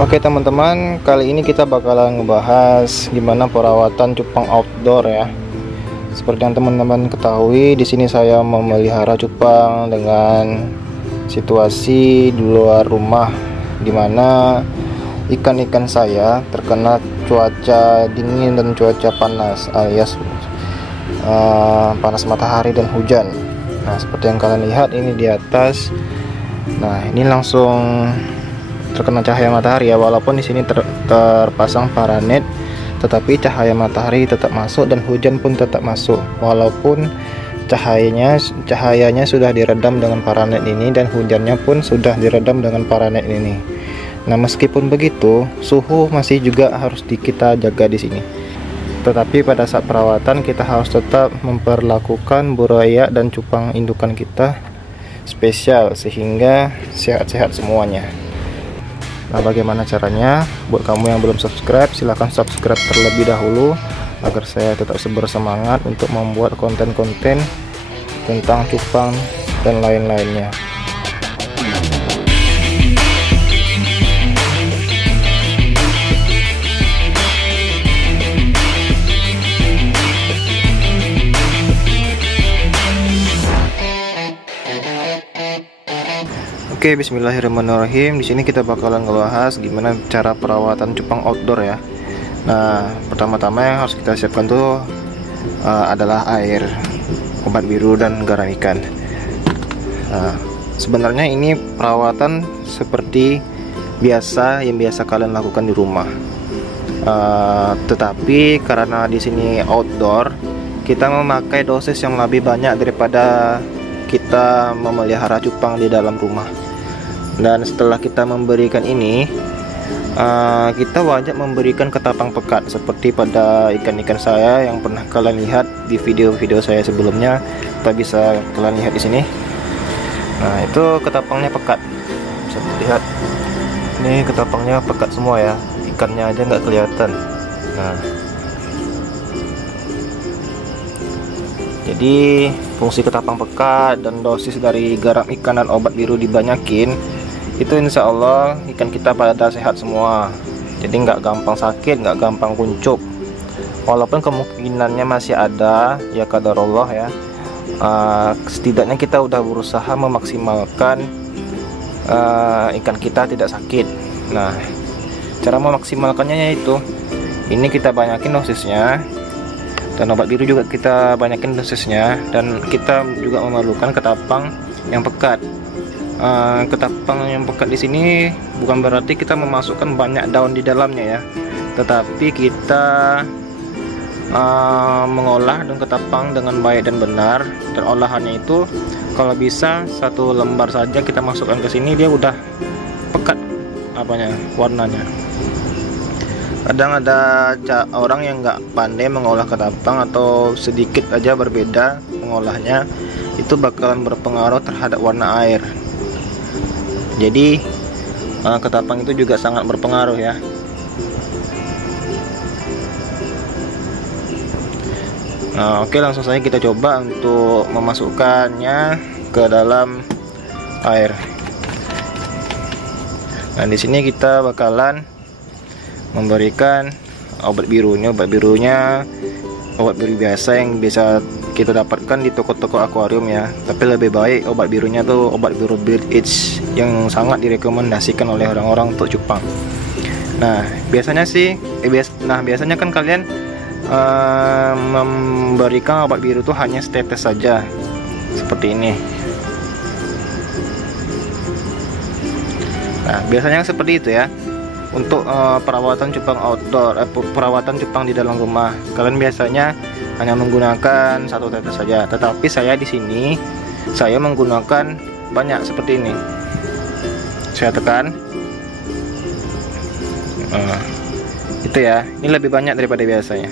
Oke teman-teman, kali ini kita bakalan ngebahas gimana perawatan cupang outdoor ya. Seperti yang teman-teman ketahui, di sini saya memelihara cupang dengan situasi di luar rumah, dimana ikan-ikan saya terkena cuaca dingin dan cuaca panas alias panas matahari dan hujan. Nah, seperti yang kalian lihat ini di atas. Nah, ini langsung terkena cahaya matahari ya, walaupun di sini terpasang paranet, tetapi cahaya matahari tetap masuk dan hujan pun tetap masuk, walaupun cahayanya sudah diredam dengan paranet ini dan hujannya pun sudah diredam dengan paranet ini. Nah, meskipun begitu, suhu masih juga harus kita jaga di sini. Tetapi pada saat perawatan kita harus tetap memperlakukan buaya dan cupang indukan kita spesial sehingga sehat-sehat semuanya. Nah, bagaimana caranya? Buat kamu yang belum subscribe, silahkan subscribe terlebih dahulu agar saya tetap bersemangat untuk membuat konten-konten tentang cupang dan lain-lainnya. Oke, bismillahirrahmanirrahim. Di sini kita bakalan ngebahas gimana cara perawatan cupang outdoor ya. Nah, pertama-tama yang harus kita siapkan tuh adalah air, obat biru dan garam ikan. Nah, sebenarnya ini perawatan seperti biasa yang biasa kalian lakukan di rumah. Tetapi karena di sini outdoor, kita memakai dosis yang lebih banyak daripada kita memelihara cupang di dalam rumah. Dan setelah kita memberikan ini, kita wajib memberikan ketapang pekat seperti pada ikan-ikan saya yang pernah kalian lihat di video-video saya sebelumnya. Kita bisa kalian lihat di sini. Nah, itu ketapangnya pekat. Bisa lihat. Ini ketapangnya pekat semua ya. Ikannya aja nggak kelihatan. Nah, jadi fungsi ketapang pekat dan dosis dari garam ikan dan obat biru dibanyakin, itu insya Allah ikan kita pada sehat semua. Jadi nggak gampang sakit, nggak gampang kuncup. Walaupun kemungkinannya masih ada, ya qadarullah ya. Setidaknya kita udah berusaha memaksimalkan ikan kita tidak sakit. Nah, cara memaksimalkannya yaitu ini kita banyakin dosisnya. Dan obat biru juga kita banyakin dosisnya, dan kita juga memerlukan ketapang yang pekat. Ketapang yang pekat di sini bukan berarti kita memasukkan banyak daun di dalamnya ya, tetapi kita mengolah daun ketapang dengan baik dan benar. Dan olahannya itu kalau bisa satu lembar saja kita masukkan ke sini, dia udah pekat warnanya. Kadang ada orang yang nggak pandai mengolah ketapang atau sedikit aja berbeda mengolahnya, itu bakalan berpengaruh terhadap warna air. Jadi ketapang itu juga sangat berpengaruh ya. Nah, oke, langsung saja kita coba untuk memasukkannya ke dalam air. Nah, di sini kita bakalan memberikan obat biru. Ini obat birunya obat biru biasa yang bisa kita dapatkan di toko-toko akuarium ya. Tapi lebih baik obat birunya tuh obat biru Bird Edge yang sangat direkomendasikan oleh orang-orang untuk cupang. Nah, biasanya biasanya kan kalian memberikan obat biru tuh hanya setetes saja seperti ini. Nah, biasanya seperti itu ya. Untuk perawatan cupang outdoor, perawatan cupang di dalam rumah, kalian biasanya hanya menggunakan satu tetes saja. Tetapi saya di sini menggunakan banyak seperti ini. Saya tekan, itu ya. Ini lebih banyak daripada biasanya.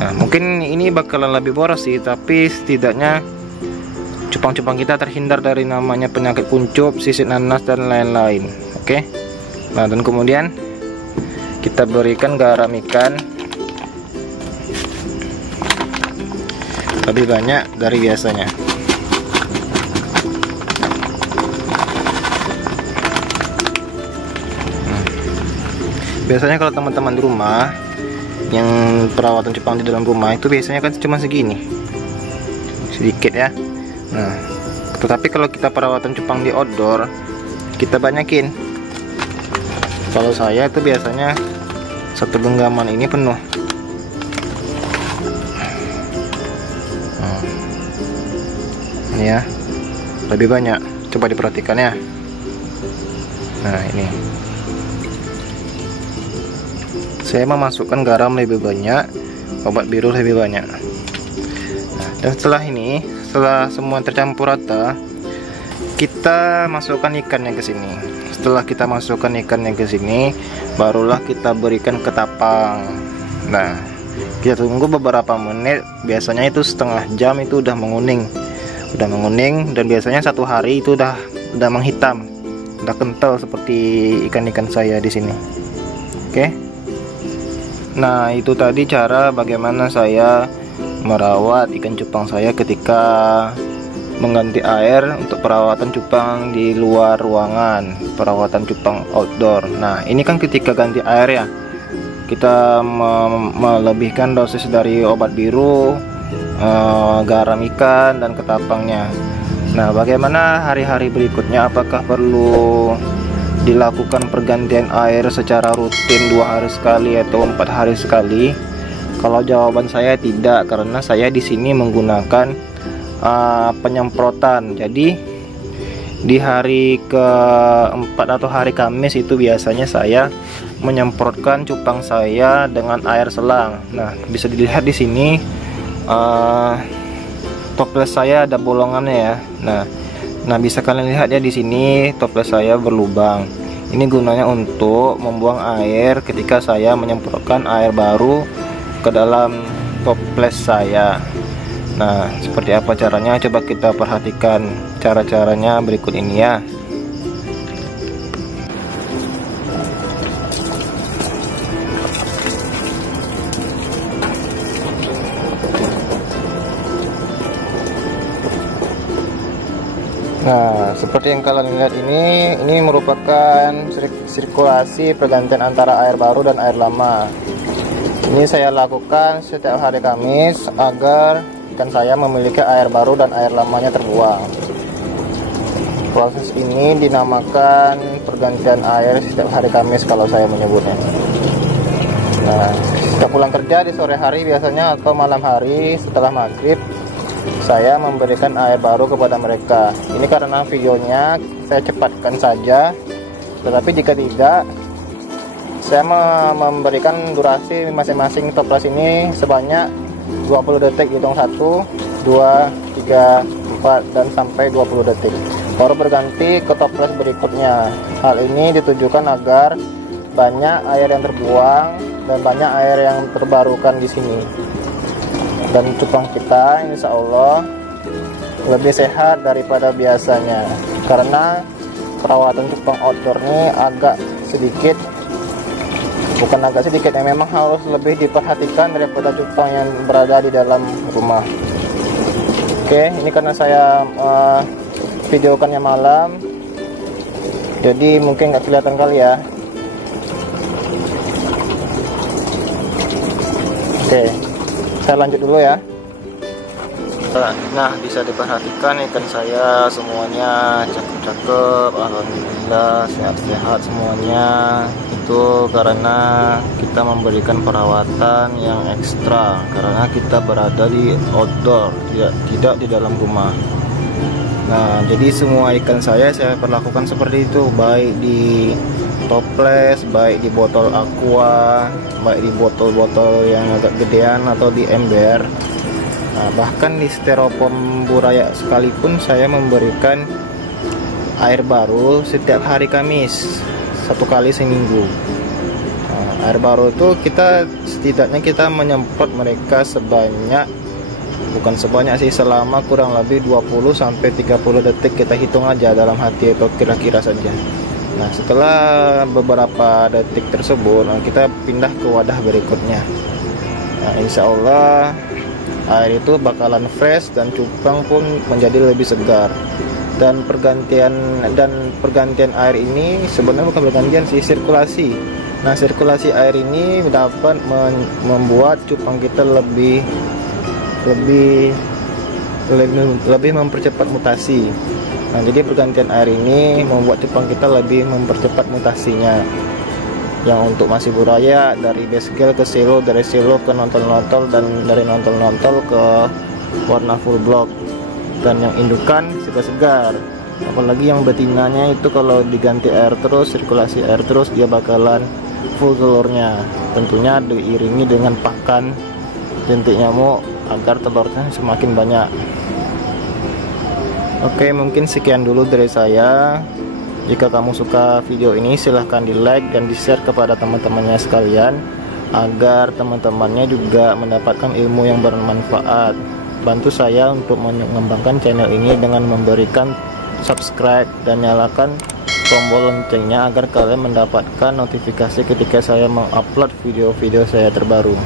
Nah, mungkin ini bakalan lebih boros sih, tapi setidaknya cupang-cupang kita terhindar dari namanya penyakit kuncup, sisit nanas dan lain-lain. Oke. Nah, dan kemudian kita berikan garam ikan lebih banyak dari biasanya. Biasanya kalau teman-teman di rumah yang perawatan cupang di dalam rumah itu biasanya kan cuma segini, sedikit ya. Nah, tetapi kalau kita perawatan cupang di outdoor, kita banyakin. Kalau saya itu biasanya satu genggaman ini penuh. Ini ya, lebih banyak. Coba diperhatikan ya. Nah, ini saya memasukkan garam lebih banyak, obat biru lebih banyak. Nah, dan setelah ini, setelah semua tercampur rata, kita masukkan ikannya ke sini. Setelah kita masukkan ikannya ke sini, barulah kita berikan ke tapang. Nah, kita tunggu beberapa menit, biasanya itu setengah jam itu udah menguning. Dan biasanya 1 hari itu udah menghitam, udah kental seperti ikan-ikan saya di sini. Oke. Nah, itu tadi cara bagaimana saya merawat ikan cupang saya ketika mengganti air untuk perawatan cupang di luar ruangan, perawatan cupang outdoor. Nah, ini kan ketika ganti air ya, kita melebihkan dosis dari obat biru, garam ikan, dan ketapangnya. Nah, bagaimana hari-hari berikutnya? Apakah perlu dilakukan pergantian air secara rutin 2 hari sekali atau 4 hari sekali? Kalau jawaban saya tidak, karena saya di sini menggunakan penyemprotan. Jadi di hari keempat atau hari Kamis itu biasanya saya menyemprotkan cupang saya dengan air selang. Nah, bisa dilihat di sini toples saya ada bolongannya ya. Nah, bisa kalian lihat ya, di sini toples saya berlubang. Ini gunanya untuk membuang air ketika saya menyemprotkan air baru ke dalam toples saya. Nah, seperti apa caranya? Coba kita perhatikan cara-caranya berikut ini ya. Nah, seperti yang kalian lihat ini merupakan sirkulasi pergantian antara air baru dan air lama. Ini saya lakukan setiap hari Kamis agar ikan saya memiliki air baru dan air lamanya terbuang. Proses ini dinamakan pergantian air setiap hari Kamis kalau saya menyebutnya. Nah, setiap pulang kerja di sore hari biasanya atau malam hari setelah maghrib, saya memberikan air baru kepada mereka. Ini karena videonya saya cepatkan saja, tetapi jika tidak, saya memberikan durasi masing-masing toples ini sebanyak 20 detik, hitung 1, 2, 3, 4, dan sampai 20 detik. Baru berganti ke toples berikutnya. Hal ini ditujukan agar banyak air yang terbuang dan banyak air yang terbarukan di sini. Dan cupang kita insya Allah lebih sehat daripada biasanya, karena perawatan cupang outdoor ini agak sedikit, bukan agak sedikit ya, memang harus lebih diperhatikan daripada cupang yang berada di dalam rumah. Oke, ini karena saya videokannya malam, jadi mungkin nggak kelihatan kali ya. Oke, saya lanjut dulu ya. Nah, bisa diperhatikan ikan saya semuanya cakep-cakep, alhamdulillah sehat-sehat semuanya. Itu karena kita memberikan perawatan yang ekstra, karena kita berada di outdoor, tidak di dalam rumah. Nah, jadi semua ikan saya perlakukan seperti itu, baik di toples, baik di botol aqua, baik di botol-botol yang agak gedean atau di ember. Nah, bahkan di styrofoam buraya sekalipun saya memberikan air baru setiap hari Kamis, 1 kali seminggu. Nah, air baru itu setidaknya kita menyemprot mereka bukan sebanyak sih, selama kurang lebih 20-30 detik, kita hitung aja dalam hati atau kira-kira saja. Nah, setelah beberapa detik tersebut, kita pindah ke wadah berikutnya. Nah, insya Allah air itu bakalan fresh dan cupang pun menjadi lebih segar. Dan pergantian air ini sebenarnya bukan pergantian sih, sirkulasi. Nah, sirkulasi air ini dapat membuat cupang kita lebih mempercepat mutasi. Nah, jadi pergantian air ini membuat cupang kita lebih mempercepat mutasinya. Yang untuk masih buraya dari base scale ke silo, dari silo ke nontol-nontol, dan dari nontol-nontol ke warna full block. Dan yang indukan segar-segar. Apalagi yang betinanya itu kalau diganti air terus, sirkulasi air terus, dia bakalan full telurnya. Tentunya diiringi dengan pakan jentik nyamuk agar telurnya semakin banyak. Oke, mungkin sekian dulu dari saya. Jika kamu suka video ini, silahkan di like dan di share kepada teman-temannya sekalian, agar teman-temannya juga mendapatkan ilmu yang bermanfaat. Bantu saya untuk mengembangkan channel ini dengan memberikan subscribe dan nyalakan tombol loncengnya, agar kalian mendapatkan notifikasi ketika saya mengupload video-video saya terbaru.